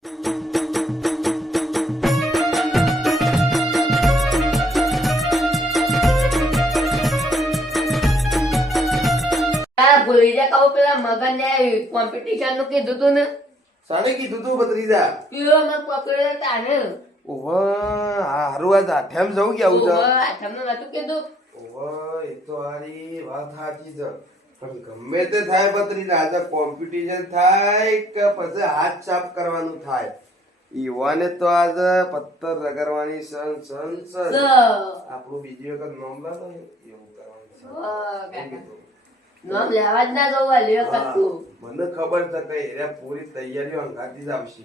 ભૂલી જા કહું પેલા મગન ને કોમ્પિટિશન નું કીધું તું ને સાને કીધું તું ભત્રીજા પીળો મગ પકડ્યો તાને ઓવા હારું આજ આઠમ જવું કે આવું છે આઠમ નું નતું કીધું ઓવા એ તો હારી વાત સાચી છે પણ ગમે તે થાય ભત્રીજા આજે કોમ્પિટિશન થાય કે પછી હાથ સાફ કરવાનું થાય ઈવાને તો આજે પથ્થર રગડવાની સન આપણું બીજી વખત નોમ લાવો એવું કરવાનું છે નામ લેવા જ ના જવું લ્યો કતું મને ખબર છે કે એરે પૂરી તૈયારીઓ અંગાતી જ આવશે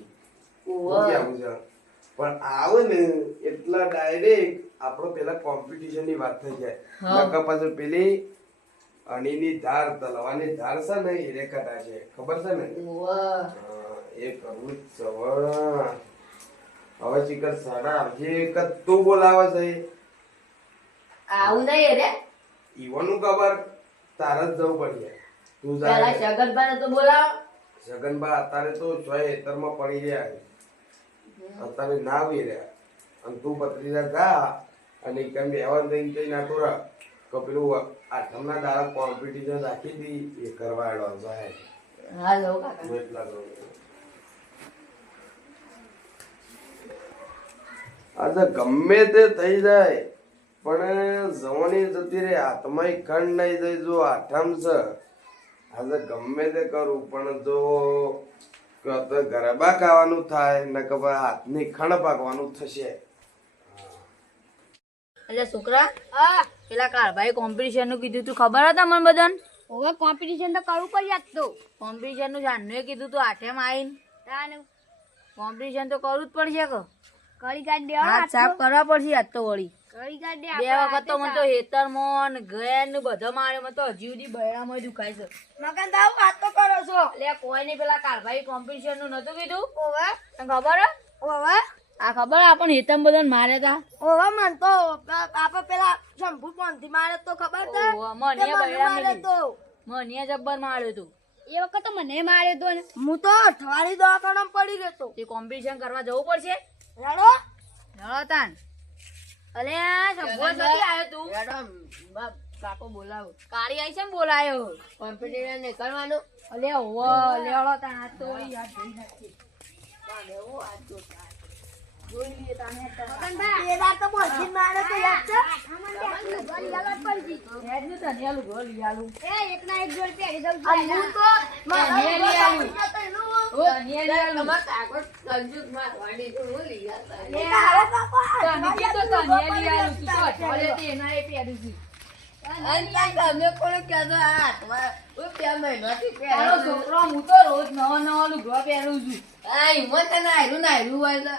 આવું છે પણ આવે ને એટલા ડાયરેક્ટ આપણો પેલા કોમ્પિટિશન ની વાત થઈ જાય નકર પછી પેલી અણીની ધાર તલવાની ધાર છે ને એ રેખાતા છે ખબર છે ને એ કરવું જ છે હવે ચિકન સાડા આવજે કે તું બોલાવે છે આવું નહીં રે ઈવાનું ખબર તારા જ જવું પડશે તું પેલા જગતભાઈ ને તો બોલાવો જગનબા અત્યારે તો જોય હેતરમાં પડી રહ્યા અત્યારે ના આવી રહ્યા અને તું પત્રીજા જા અને કેમ બેવાન થઈને કઈ ના તોરા તો પેલું આઠમના દાડા કોમ્પિટિશન રાખી દી એ કરવા આડો જાય હા લો કાકા એટલા આજે ગમે તે થઈ જાય પણ જવાની જતી રે હાથમાં ખંડ નહીં જાય જો આઠમ છે આજે ગમે તે કરું પણ જો ગરબા ખાવાનું થાય ને કે હાથની ખંડ પાકવાનું થશે એટલે છોકરા પેલા કાળભાઈ કોમ્પિટિશન નું કીધું તું ખબર હતા મને બધાને હવે કોમ્પિટિશન તો કરવું પડે આજ તો કોમ્પિટિશન નું જાણનું કીધું તું આઠેમ આવીને કોમ્પિટિશન તો કરવું જ પડશે કે કરી કાઢ દે હાથ સાફ કરવા પડશે આજ તો વળી કરી કાઢ દે બે વખત તો મને તો હેતરમાં ને ગયા ને બધો માર્યો મને તો હજી સુધી બહેરામાં દુખાય છે મકાન દાવ વાત તો કરો છો એટલે કોઈ નહીં પેલા કાળભાઈ કોમ્પિટિશન નું નતું કીધું ઓવે તને ખબર ઓવે આ ખબર આપણને હેતમ બધાને માર્યા તા ઓવે મન તો આપે પેલા શંભુ કોણથી મારે તો ખબર છે મને બહેરા તો મને જબ્બર માર્યો તું એ વખત તો મને માર્યો તો હું તો અઠવાડિયે દવાખાનામાં પડી ગયો તો તે કોમ્પિટિશન કરવા જવું પડશે રડો રડો તાન અલે શંભુ નથી આવ્યો તું રડો કાકો બોલાવો કાળી આઈ છે ને બોલાયો કોમ્પિટિશન ને કરવાનું અલે ઓવો લેવડો તાન આ તો યાર જોઈ નાખી બાને ઓ આ તો જોઈ લીએ તાને મગનભાઈ એ રાત તો બોલથી મારે તો યાદ છે ગોલી આલત પડી હેડ નું તને આલુ ગોલી આલુ એ એક ના એક જોડ પહેરી દઉં છું હું તો મારે આલુ ઓ નિયલી આલુ તમાર કાકો કંજુક મારવાની તો હું લઈ આતા એ હાલો કાકો તને કીધો તો નિયલી આલુ તું તો ભલે તે ના એ પહેરી દી તમે કોણ કહેતો હાથમાં હું 2 મહિનાથી તારો પહેરો છોકરો હું તો રોજ નવો નવો લુગડો પહેરું છું આ હિંમત નાયરું નાયરું હોય તો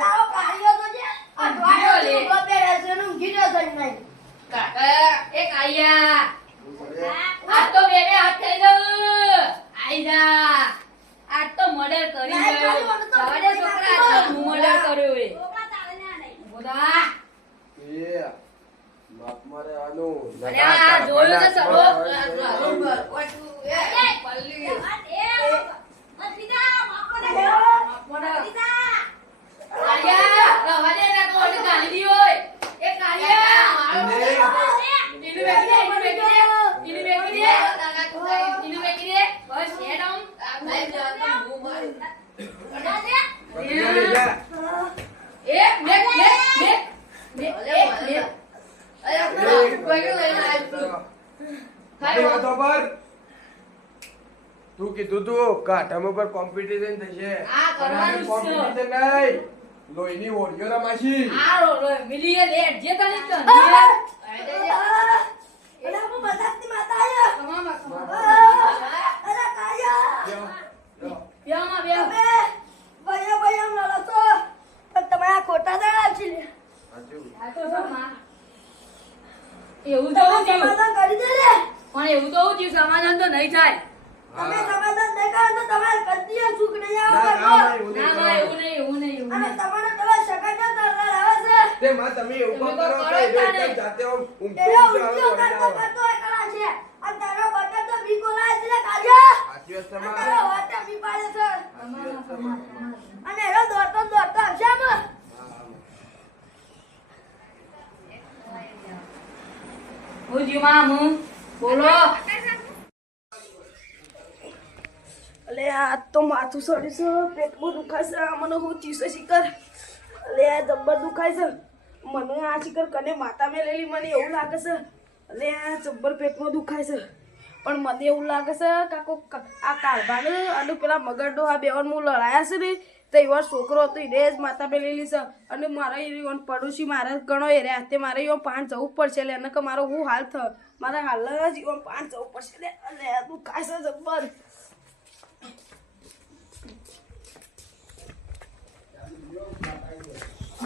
તારો કાળિયો તો જે અઠવાડિયો લુગડો પહેરે છે નું ગીડો થઈ નહીં કાકા એ કાયા આ તો બેબે હાથ થઈ ગયો આઈ જા આ તો મર્ડર કરી ગયો સવારે છોકરા આ તો મર્ડર કર્યો એ છોકરા તારે ના નહીં બોલા એ બાપ મારે આનું અરે આ જોયો તો સબો પલ્લી મતલીદા માપોને કાયા રવાડે ના કોડી ગાલી દી હોય એ કાયા ઇનુ બેકી દે બસ હેડ આમ નહીં જાતો હું મારું એ મે તું કીધું તું કાઠામાં પર કોમ્પિટિશન થશે આ કરવાનું છે. કોમ્પિટિશન નહીં લોહીની હોડીઓ રમાશી આ રો મિલીએ લેટ જે તને તો એવું તો પણ એવું તો સમાધાન તો નહીં થાય તમે સમાધાન નહીં કરો તો તમારે કદી સુખ નહીં આવે ના એવું નહીં તે માં તમે એવું તમે કરો કરો કે જ ના એકદમ ને. જાતે આમ ઊંઘતો એવો ઊંઘતો ઊંધિયો આમ કરતો આવે. કરતો એ કરા છે અને તારો બટન તો બીકો લાય છે કાઢ્યો સાચી વાત અને તમારે. તારો વાટે બી પાડે છે સાચી વાત તમારે. અને થયું માં હું બોલો. અલે આ તો માથું સડ્યું છે, પેટમાં દુખાય છે, આ મને હું ચીસે શિખર. અલે આ જબ્બર દુખાય છે મને, આ શિખર કને માતા મેં લેલી મને એવું લાગે છે. અલે આ જબ્બર પેટમાં દુખાય છે, પણ મને એવું લાગે છે કાકો આ કાળભાને અને પેલા મગરડો આ બેવન હું લડાયા છે ને તો એવો છોકરો હતો એને જ માતા મેં લેલી છે. અને મારા એ પડોશી મારા ગણો એ રહ્યા તે મારે એવો પાન જવું પડશે એટલે એને કે મારો હું હાલ થ મારે હાલ જ એવો પાન જવું પડશે લે. અને આ દુખાય છે જબ્બર.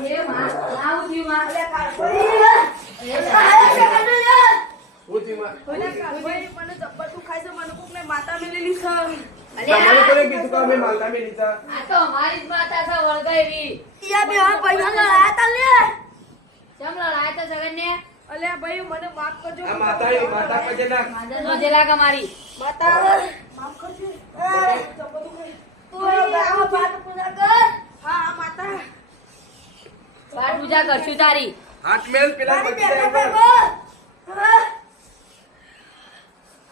એ માં આવું થયું માં. અલે કાળભાઈ મને જબ્બર દુખાય છે, મને કોકને માતા મેં લેલી છે. તમારે કોને કીધું કે અમે માતા મેં લીધા? આ તો અમારી જ માતા છે વળગાવી. યા બે આ ભાઈ લડાયા તા લે. ચમ લડાય તો સગન ને અલે ભાઈ મને માફ કરજો. આ માતા પજે ના. માતા નોજે લાગે મારી. માતા માફ કરજો. જબ્બર દુખાય. તું આ વાત પૂજા કર. હા માતા પાઠ પૂજા કરશું તારી. હાથ મેલ પેલા મારી બગીચા બેટા ઉપર. બાબા.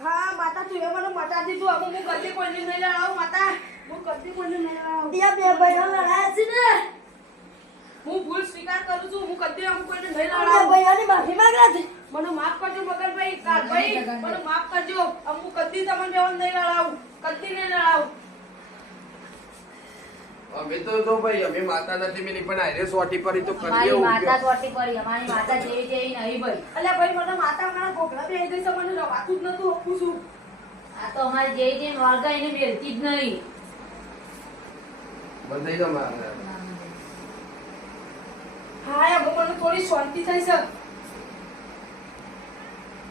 હા માતા તું એ મને મટા દીધું, હવે હું કદી કોઈને નહીં લડાવું માતા, હું કદી કોઈને નહીં લડાવું. યા બે ભાઈઓ લડાયા છે ને, હું ભૂલ સ્વીકાર કરું છું, હું કદી આમ કોઈને નહીં લડાવું. ભાઈઓની માફી માંગ્યા છે. મને માફ કરજો મગરભાઈ, કાળભાઈ મને માફ કરજો, હું કદી તમને બેવન નહીં લડાવું, કદી નહીં લડાવું. અમે તો ભાઈ અમે માતા નથી મેલી પણ આરે સોટી પડી તો કરીએ અમારી એવું માતા કયો. ચોટી પડી, અમારી માતા જેવી જેવી નહીં ભાઈ. અલ્યા ભાઈ મને માતા મારા ગોખલા બે જઈ છે, મને રવાતું જ નતું હપું છું. આ તો અમારી જેવી જેવી વળગાઈને મેલતી જ નહીં. બંધાઈ દો મારા. હા યા મને થોડી શાંતિ થઈ છે.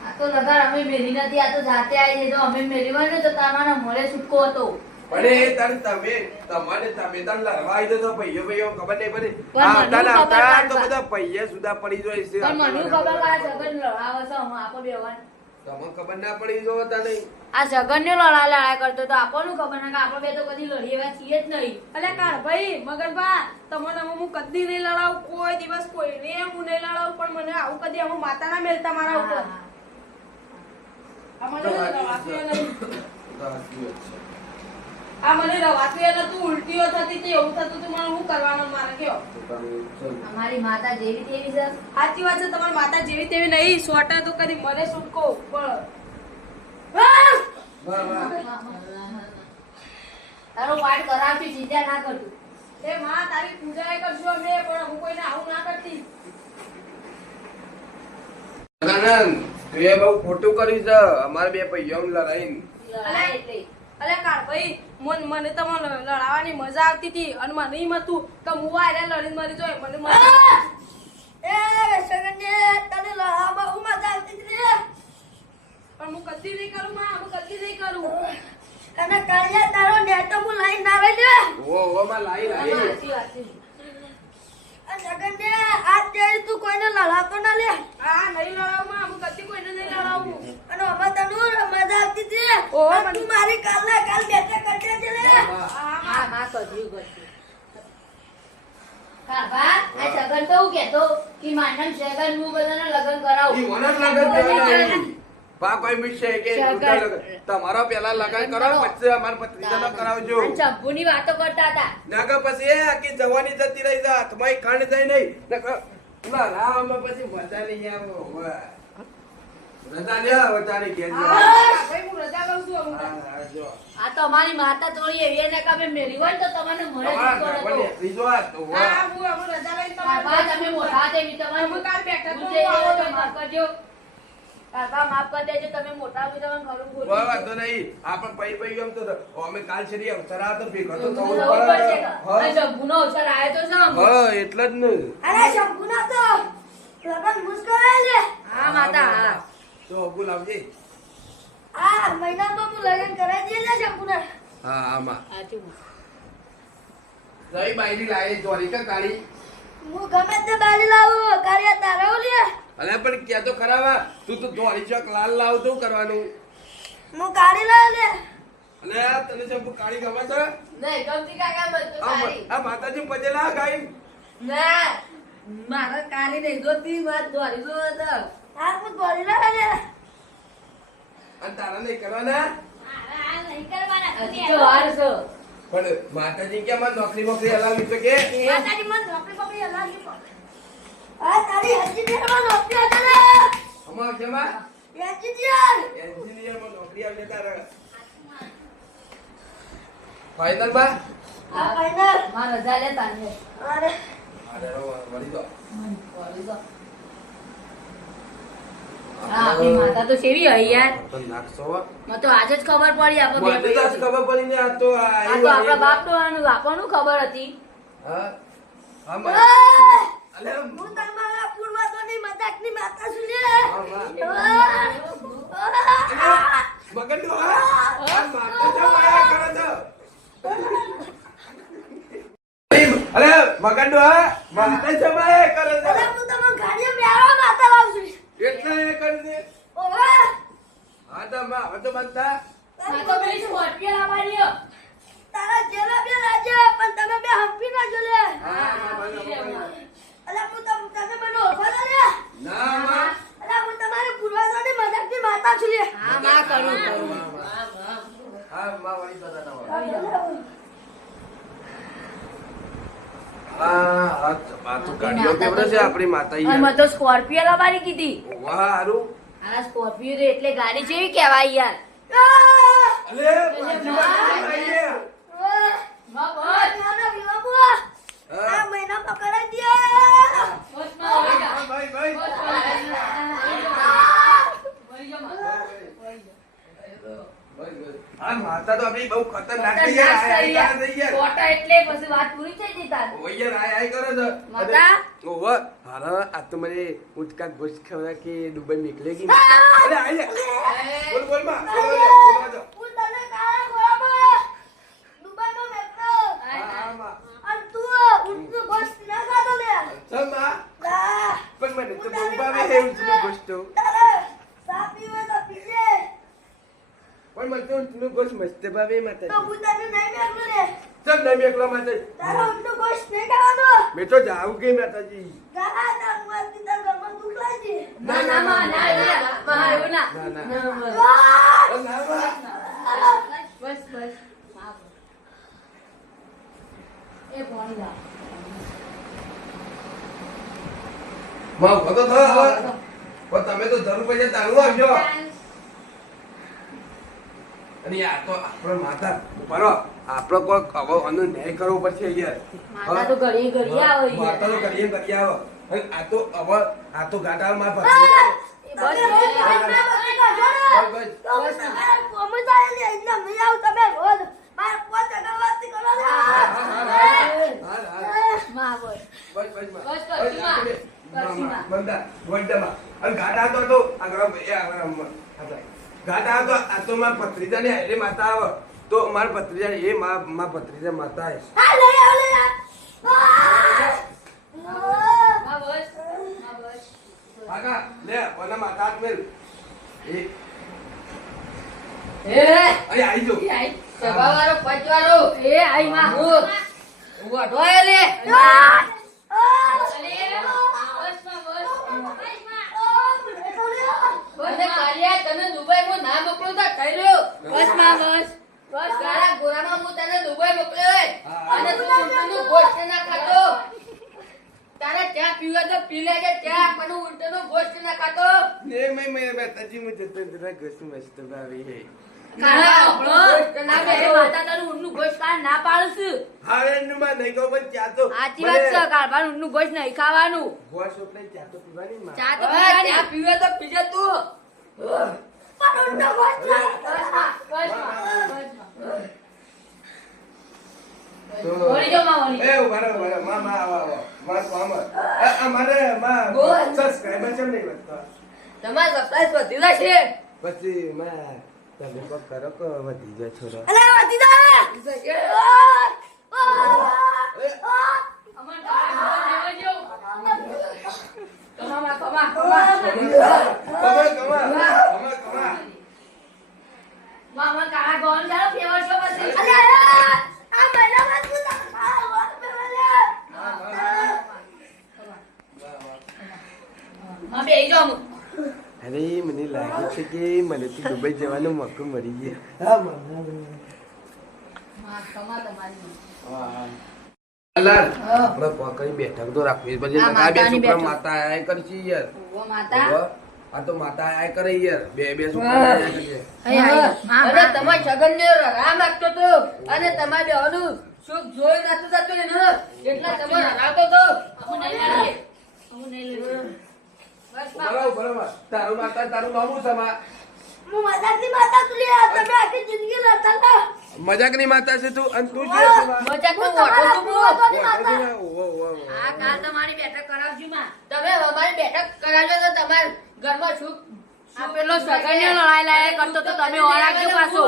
આ તો લગાડ અમે મેલી નથી, આ તો જાતે આવી છે. જો અમે મેલી હોય ને તો તમારો મળે છૂટકો હતો. પણ એ તાર તમે તાર લડવા આવી તો ભાઈઓ ખબર નહીં પડી. પણ આ મને આવતા ખબર આવતા તો કાઢવા. બધા પૈયા સુધા પડી જાય છે. પણ મને ખબર કે આ જગન લડાવે છે, અમે આપો બેવાન. તમને ખબર ના પડી જો તા નહીં. આ જગન ને લડાય કરતો તો આપણને ખબર ના કે આપણે બે તો કદી લડી એવા છીએ જ નહીં. અલ્યા કાળભાઈ મગનભા તમને હું કદી નહીં લડાવું, કોઈ દિવસ કોઈને હું નહીં લડાવું, પણ મને આવું કદી આવું માતા ના મેલતા મારા ઉપર. આ મને રવાતું નહીં. આ મને રવાતું નતું, ઉલટીઓ થતી હતી, એવું થતું હતું, મને શું કરવાનું મારે કયો. અમારી માતા જેવી તેવી છે. સાચી વાત છે, તમારી માતા જેવી તેવી નહીં, સોટા તો કદી મને છૂટકો પણ તારો પાઠ કરાવતી ચિંતા ના કરતું. એ માં તારી પૂજા એ કરશું અમે, પણ હું કોઈને આવું ના કરતી. એ બહુ ખોટું કર્યું છે અમારે બે ભાઈઓ લડાઈને. લડાય એટલે અલ્યા કાળભાઈ મને તમને લડાવવાની મજા આવતી હતી અને મને એમ હતું કે હું આરે લડીને મરી જાય, મને મજા એ સગને તને લડાવવામાં હું મજા આવતી હતી, પણ હું કદી નહીં કરું માં, હું કદી નહીં કરું. અને કાળિયા તારો નેટો હું લાઈન ના રહી દે. ઓ માં લાઈ સાચી વાત છે. સગને આ તેરી તું કોઈને લડાવતો ના લે. હા નહીં લડાવું માં, હું કદી કોઈને નહીં લડાવું. અને અમે તને મજા આવતી હતી. તું મારી કાલ બેઠા કરજે છે લે. હા હા કર્યું કર્યું. કાકા આ સગન તો હું કહેતો કે માનમ સગન હું બધાને લગ્ન કરાવું. ઈ મને જ લગન કરવાના. બા કોઈ મિશે કે તમારો પેલા લગન કરો પછી અમારા ભત્રીજાનો કરાવજો. આ ચંપુની વાતો કરતા હતા. નાગા પછી એ આખી જવાની જતી રહી છે, હાથમાં ખંડ જાય નહીં. ના રામમાં પછી મજા નહીં આવે. રજા લ્યો વતાની ઘેર જાઓ. ભાઈ હું રજા લઉં છું હવે. હા, જો. આ તો અમારી માતા થોડી એવી એને કે અમે મેલી હોય ને તો તમને મળે તમારા છૂટકો ઘરમાં નતો. ત્રીજો હાથ તો વાહ. હા હું હવે રજા લઈને કાકા તમે મોટા થઈ તમારે અમે કાલ બેઠા તો પૂછે આવો તો તમે. માફ કરજો. કાકા માફ કરી દેજો, તમે મોટા છો તમને ખરું કોઈ બોલું. વાંધો નહીં. આપણે ભાઈ એમ તો અમે કાલ છેડી અવસરા તો ભેગા તો થવું જવું પડશે પડે. કે. હા. આ જગ્ગુનો અવસર આવ્યો તો છે આમ. હા એટલે જ ને. અરે શંભુના તો લગન મુશ્કેલ છે. હા માતા હા. તો અબુલ આવજે. આ મહિનામાં હું લગન કરાવી દે છે શંભુના. હા આમાં સાચું. જઈ બાયરી લાવી ચોરી કે કાળી. હું ગમે તે બાલી લાવું, કાર્ય તારો લે. અલે પણ ક્યાં તો ખરાબ તું તો ચોરી ચોક લાલ લાવ તો કરવાનું. હું કાળી લાવ લે. અને આ તને શેમ્પુ કાળી ગમે છે? નહીં ગમતી કાકા બધું સારી. આ માતાજી પજેલા ગાય. ના મારા કાલી નહીં જોતી વાત દોરી જો હતો. આ હું દોડી લાવે ને અને તારા નહીં કરવાના હજી તો વાર છે. પણ માતાજી કે મને નોકરી બોકરી હલાવી તો કે માતાજી મને નોકરી પકડી હલાવી પડે. આ તારી એન્જિનિયરમાં નોકરી હતી ને અમાર કેમાં એન્જિનિયર એન્જિનિયરમાં નોકરી આવી તારા ફાઇનલ બા આ ફાઈનલ માં રજા લે તાને. અરે અરે વળી તો વળી તો. હા, આપણી માતા તો કેવી હોય યાર. પણ નાખશો મને તો આજે જ ખબર પડી આપણે બે મને તો આજ ભાઈઓ. ખબર પડી ને આ તો આ તો આપણા બાપાનું ખબર હતી. હા હા ઓય! અલે હું તમારા પૂર્વજોની મજાકની માતા છું ને બગડો હા આ માતા જમાયા કરે તો અરે બગડો હા માતા જમાયા કરે તો અરે હું તમને ગાડીઓ બેહારવા માતા લાવું છું. એટલા એ કરી દે ઓવે! હા તો માં હવે તો બનતા આ તો પેલી સ્કોર્પિયો લાવવાની હો. તારા જેવા બે રાજ્ય પણ તમે બે હંપી ના જો લે. હા અરે હું તમે મને ઓળખો છો લે. ના માં અરે હું તમારી પૂર્વજોની મજાકની માતા છું લે. હા, માં કરું. હા માં વળી તો ના આ તો ગાડીઓ કેવડે છે આપણી માતા અને મને તો સ્કોર્પિયો લાવવાની કીધી. વાહ હારું આ સ્કોર્પિયો તો એટલે ગાડી જેવી કહેવાય યાર. અલે બાજુ આઈએ માં બસ. નાના વિવાબુ, હા આ મહિના પકડાઈ દે. બસ માં વળી જા. ભાઈ ભાઈ બસ વળી જા માં. આ માતા તો આપણી બહુ ખતરનાક ખતરનાક છે યાર છે આય યાર. કરે છે યાર ખોટા એટલે પછી વાત પૂરી થઈ ગઈ તાર. ઓય યાર આય કરે છે માતા? ઓવા હારા આ તો મને ઉટકા ગોશ્ત ખવડા કે દુબઈ નીકળેગી અરે આય બોલ બોલ માં બોલવા દો હું તને કાળા ગોળામાં દુબઈમાં મેકતો. હા માં અને તું ઊંટનું ગોશ્ત ના ખાતો લે. ચલ માં ના. પણ મને તો બહુ ભાવે હે ઉટનું ગોશ્ત તારે ચા પીવે તો પીજે. પણ મને તો ઉટનું ગોશ્ત મસ્ત ભાવે માતા તો હું તને નહીં મેકલો લે. ચલ ના મેકલો માતા તારે ઊંટનું ગોશ્ત નહીં ખાવાનો. મેં તો જાઉં કે માતાજી જા તાર મુઆથી તાર ઘરમાં દુખ લાગી. ના ના માં ના માં એવું ના. ના, ના. ના, બસ. આ! ઓ ના માં બસ બસ. એ પાણી લાવ. માં ખતો થો હવે પણ તમે તો જરૂર પૈસા તારું આવજો અને આ તો આપણો માતા બરો આપણો કોઈ હવે આનો ન્યાય કરવો પડશે યાર માતા તો ઘડીએ ઘડીએ આવે યાર. માતા તો કરીએ કરી આવો અને આ તો હવે આ તો ગાટાળમાં એ ભરી બસ તમે રોજ ભાગના બધી કાઢો ને. બસ તો હું તમારા કોમે જાય ને એટલે નહીં આવું તમે રોજ. મારે પોતે ગણવાથી કરો ને. હા માં બસ. બસ બસ બસ, કરશીમાં. કરશીમાં. બંદા વડમાં અને ગાટા તો આગળ એ આગળ ગાટા તો આ તો માર ભત્રીજા ને એ માતા આવે તો માર ભત્રીજા એ માર ભત્રીજા માતા હે હા, લઈ આવો, લઈ આવો. આ! માં બસ. માં બસ. કાકા લે ઓના માતા હાથ મેલ એ એ અરે આઈ જો એ આઈ. સભાવાળો પચવાળો એ આઈ માં. હું અઢવાય લે આ! આ! અલે, બસ માં બસ. અને કાલિયા તને દુબઈમાં ના મોકલો તો થઈ રહ્યો બસ માં બસ. બસ તારા ગોરામાં હું તને દુબઈ મોકલ્યો હોય હા. અને તું ઊંટનું ગોશ્ત ના ખાતો તારે ચા પીવા તો પી લેજે ચા પણ ઊંટનું ગોશ્ત ના ખાતો ને મેં માતાજી મુજે તો જરા ગસ મસ્ત ભાવી હે કાળા આપણો. ગોશ્ત ના એ ખાતો માતા તારું ઊંટનું ગોશ્ત ખાવા ના પાડું છું. હારે માં નહીં કહું પણ ચા તો સાચી વાત છે કાળભાનું ઊંટનું ગોશ્ત નહીં ખાવાનું. ગોળ સોપને ચા તો પીવાની માં ચા તો હવે પીવાની. ચા પીવા તો પીજે તું પણ ઊંટનો ગોશ્ત ના બસ માં, બસ માં, બસ માં. તો વળી જાઓ માં, વળી. એ ઉભા માં આવો માં કામ આ મારે માં બોલ. સબસ્ક્રાઇબર કેમ નહીં વધતા તમારે સપ્લાય વધી જશે પછી માં તમે કોક કરો કે વધી જાય થોડો અરે વધી જા. અમન કાળા ગોળ લેવા જાઓ. કમા માં, કમા, કમા. કમા માં, અમન કાળા ગોળ જાઓ, ફેવર છો પછી. અરે આ મહિનામાં તું તારા વાત કરવા લે. માં બેહી જાઓ અમુક. અરે મને લાગે છે કે મને તો દુબઈ જવાનો મોકો મળી ગયો. લાલ, આપણે કઈ બેઠક તો રાખવી પડશે. આ નકા બે માતાની છોકરા બેઠક. માતા આયા કરશે યાર. ઓ માતા હોવે. આ તો માતા આયા કરે યાર. બે છોકરા આયા કરે. અને તમારે છગનને રામ આપતો તો અને તમારે બેવાનું સુખ જોઈ નતું થતું ને એટલે તમે હરાવતો તો. બરાબર. તારું માતા તારું નામ શું છે? હું મજાકની માતા તું લે તમે આખી જિંદગી રહેતા હતા મજાકની માતા છે તું અને તું છે મજાકનો મોઢો તો બોલ. આ કાલ તમારી બેઠક કરાવજો માં. તમે અમારી બેઠક કરાવજો તો તમારા ઘરમાં સુખ આ પેલો સગનને લડાઈ લાયા કરતો તો તમે ઓળાગજો પાછો.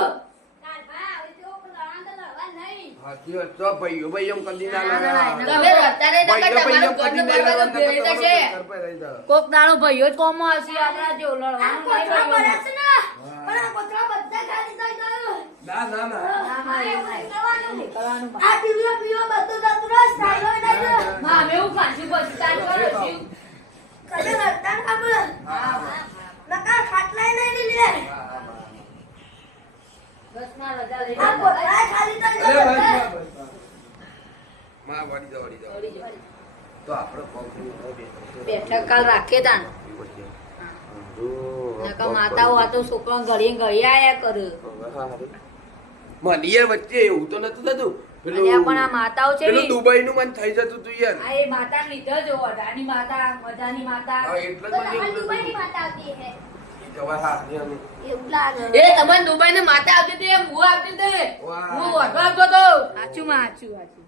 હાચી વાત છો ભાઈઓ એમ કદી ના ના, ના, ના, તમે રડતા નહીં નકર તમારું ઘરનું દરવાજો ભેળી જશે. કોક દાડો ભાઈઓ જ કોમો હશે આપણા જેવો લડવાનું નહીં કોથળા ભાઈઓને. પડ્યા છે ને પણ આ કોથળા બધા ખાલી થઈ ગયો ના ના ના ના, માં એવું નહીં. કરવાનું બા. આ ટીવીઓ પીવો બધું જતું રહે સાલો નહીં ને માં અમે એવું ખાશું પછી તારું કરશું. કદે રડતા ને ખબર નકા ખાટલાય નહીં લીલે બસ માં રજા લઈ આ લો. કોથળા ખાલી થઈ અરે ગયો બસ માં વળી જાઓ વળી જાઓ. તો આપણે પંખી બેઠક કાલ રાખીએ તાન. નકર માતાઓ આ તો છોકરા ઘડીએ ઘડીએ આયા કરે. મને યાર વચ્ચે એવું તો નતું થતું અલ્યા પણ આ માતાઓ છે પેલું ને, દુબઈ નું મન થઈ જતું તું યાર. આ એ માતા લીધો જો અઢાની માતા મજાની માતા. હા, એટલે જ મને એવું થતું. માતા આવતી હે ઈ જવા હા, ઈ એવું લાગે એ તમારે દુબઈ ને માતા આવતી હતી એમ હું આવતી હતી. વાહ. હું વધુ આવતો તો. સાચું માં સાચું સાચું.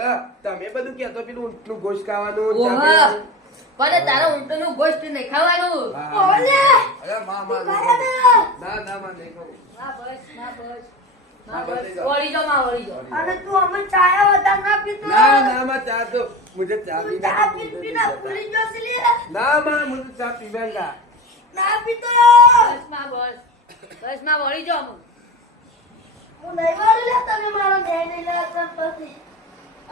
હા, તમે બધું કહેતો પેલું ઊંટનું ગોશ ખાવાનું ઓહો. ચા પીવાનું. પણ તારા ઊંટનું ગોશ્ત નહીં ખાવાનું. હા, હા, ઓલે! અરે માં માં તું નહીં ખાયા ખાવું. ને? ના ના માં નહીં ખાવું. ના બસ ના બસ હા, ના બસ બસ. જાઓ. વળી જાઓ માં વળી જાઓ. અને તું અમે ચાયા વધારે ના પીતો ના ના માં ચા તો મુझे ચા તું પીना ચા પી પીના ભૂલી ગયો છે લે ના માં મુझे ચા પીવાંगा. ના પીતો બસ માં બસ બસ માં વળી જાઓ અમુક. હું નહીં વાળું લે તમે મારો ન્યાય નહીં લેતા પછી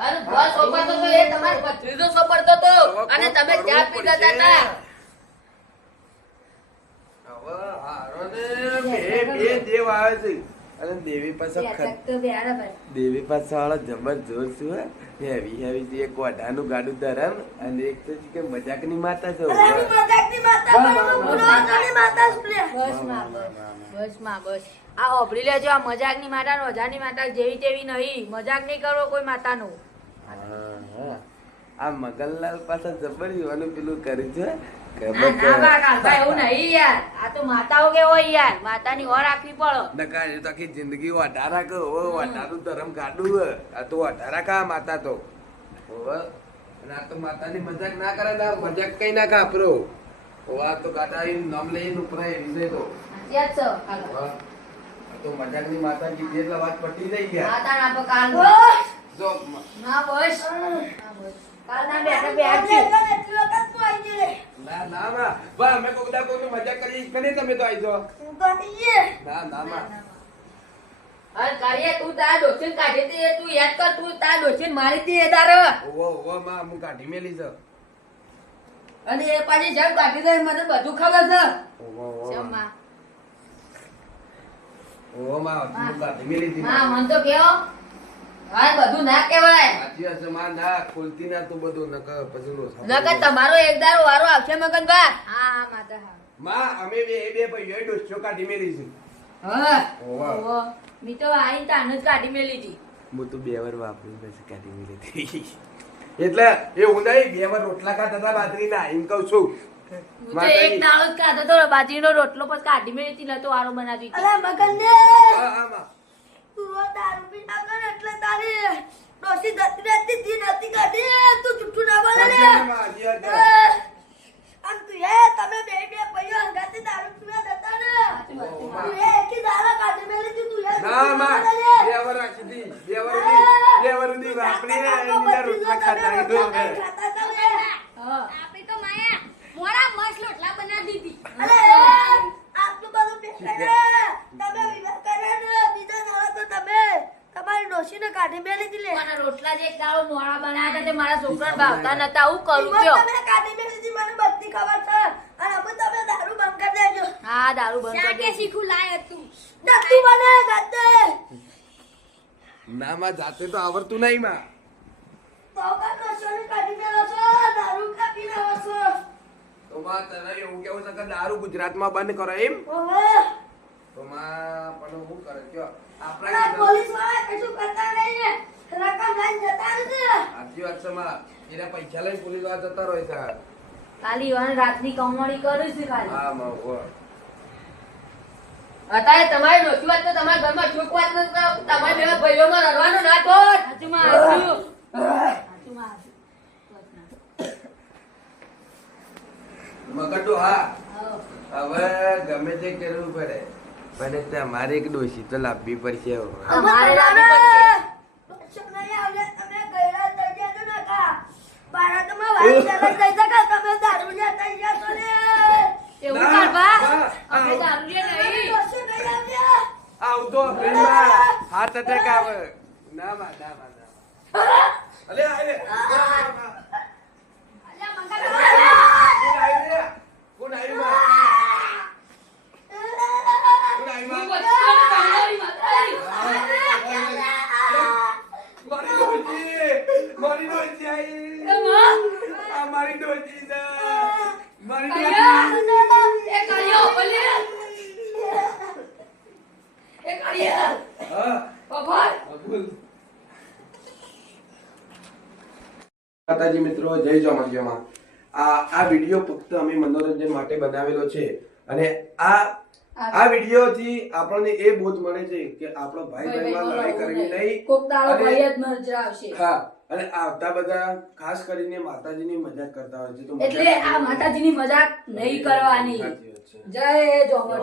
અને બસ સોપડતો તો એ તમારો ભત્રીજો સોપડતો તો અને તમે ચા પીતા હતા. હવે હારો ને બે દેવ આવે છે અને દેવી પાસે બેઠક તો બેહાડા ભાઈ. દેવી પાસે વાળા જબરજસ્ત છે હેવી હેવી છે. એક વાઢાનું ગાડું ધરામ અને એક તો છે કે મજાકની માતા છે. અરે હું મજાકની માતા વાહ, પણ વાહ, હું વાહ, પુરાવાની માતા છું લે બસ માં બસ માં બસ. આ ઓભરી લેજો આ મજાકની માતા રોજાની માતા જેવી તેવી નહીં. મજાક નહીં કરવો કોઈ માતાનો. હા, હા. આ મગનલાલ પાસે જબર યુવાનું પેલું કર્યું છે ના ના બા કાકા એવું નહીં યાર. આ તો માતાઓ કે હોય યાર માતાની ઓર રાખવી પડે. નકા એ તો આખી જિંદગી વાઢારા કે ઓ વાઢારું ધરમ ગાડું હે. આ તો વાઢારા કા માતા તો હોવે. અને આ તો માતાની મજાક ના કરે ને આ મજાક કઈ ના કાપરો. આ તો ગાડા નામ લઈને ઉપરાય વિષય તો યાદ છે કાકા. હોવે. આ તો મજાકની માતા કીધી એટલે વાત પટી જઈ ગયા. માતા ના પર કાલ બસ જો ના બસ ના બસ. કાલ ના બેઠક લે બેઠી. એટલી વખત તું આવી ગયો લે ના ના માં બા અમે કોકદા કોઈની મજાક કરી કે નહીં તમે તો આઈ જાઓ. હું તો આવી ગઈ ના ના માં અને કરીએ તું તારા ડોસીને કાઢી હતી એ તું યાદ કર તું તારા ડોસીને મારી હતી એ તારે. ઓવો ઓવો માં હું કાઢી મેલી છે. અને એ પાછી જેમ કાઢી દે મને બધું ખબર છે. ઓવો ઓવો જમવા. ઓવો માં હું કાઢી મેલી હતી. હા મન તો કેવો હા બધું ના કહેવાય. સાચી વાત છે માં ના ખોલતી ના તું બધું નકર પછી નો નકર તમારો એક દારો વારો આવશે મગનભા. હા હા માતા હા. માં અમે બે ભાઈઓ ડોસ્યો કાઢી મેલી છે. હા ઓવા ઓહો. મી તો આઈને તાન જ કાઢી મેલી હતી. હું તો 2 વાર વાપરી પછી કાઢી મેલી હતી. એટલે એ ઉનાઈ 2 વાર રોટલા ખાતા હતા બાજરીના એમ કહું છું. હું તો એક દાડો જ ખાધો તો બાજરીનો રોટલો પછી કાઢી મેલી હતી નતો વારો બનાવી હતી. અરે મગનને હા હા માં તું રોજ દારૂ પીતા કર એટલે તારી ડોસી જતી રહેતી તી નથી કાઢી તું જુઠ્ઠું ના બોલે ને સાચી વાત, સાચી વાત. આમ તું એ તમે બે ભાઈઓ અંગાથી દારૂ પીવા જતા ને તું એ એકી દારૂ કાઢી મેલી તી તું એ ના જુઠ્ઠું માં બોલે ને. 2 વાર રાખી હતી 2 વાર સુધી વાપરી એની રોટલા ખાતા કીધું અમે. ખાતા હતા ને. હા. આપી તો માયા મોડા મસ્ત લોટલા બનાવી દીધી. અરે આટલું બધું બેસે ને તમે વિવાહ કરે ને બીજા દાડા તો તમે તમારી ડોસીને કાઢી મેલી હતી લે પણ રોટલા જે એક દાડો મોડા બનાવ્યા હતા તે મારા છોકરાને ભાવતા નતા. હું કરું ઈવન કયો? તમે કાઢી મેલી હતી મને બધી ખબર છે અને અમે તમે દારૂ બંધ કરી દેજો હા, દારૂ બંધ કરી ચાકે દે. શીખું લાય તું દત્તુ બને દત્તે ના માં જાતે તો આવડતું નહીં માં. તો કા કશોને કાઢી મેલો છો દારૂ કાપી મેલો છો તો માં તને એવું કેવું છે કે દારૂ ગુજરાતમાં બંધ કરો એમ? ઓવે તો માં પણ હું કરે કયો અને આપણા પોલીસ વાળા કશું કરતા નહીં ને રકમ લઈને જતા નથી સાચી વાત છે માં. એના પૈસા લઈને પોલીસ વાળા જતા રહે છે. ખાલી ઈવન રાતની કમાણી કરું છું ખાલી. હા માં હો. અત્યારે તમારી ડોશી વાત તો તમારા ઘરમાં ચોક વાત નથી કરો. તમારે બે ભાઈઓમાં રડવાનું ના છોડ. સાચુંમાં હાચું. સાચુંમાં હાચું. મગટો હા હા. હવે ગમે તે કરવું પડે પણ તમારે એક ડોશી તો લાવવી પડશે હવે. તમારે લાવવી પડશે. શોનાઈ આવલે તમે ગયડા થઈ ગયા તો નકા ભારતમાં વાત ચાલે થઈ શકે તમે દારૂ ને થઈ ગયા તો ને એવું ના, કાઢવા? ના, અમે દારૂડિયા નહીં. દોસ્તો નહીં આવ્યા આવતો પ્રેમમાં હાથ અટેક આવે. ના માં ના માં ના માં. અલે આલે અલ્યા મંગા કોણ આવ્યું રે? કોણ આવ્યું માં? કોણ આવ્યું માં? મારી ડોશી! મારી ડોશી આવી! આ મારી ડોશી છે! મારી ડોશી! હા, બોલ. માતાજી મિત્રો, જય જોમાં. આ વિડીયો ફક્ત અમે મનોરંજન માટે બનાવેલો છે અને આ વિડીયો થી આપણને એ બોધ મળે છે કે આપણો ભાઈ ભાઈમાં લડાઈ કરવી નહીં. કોક દાડો અને- ભાઈ જ મરજા આવશે. હા, અને આવતા બધા ખાસ કરીને માતાજીની મજાક કરતા હોય છે તો મજાક એટલે આ માતાજીની મજાક નહીં કરવાની. સાચી વાત છે. જય જોગણ.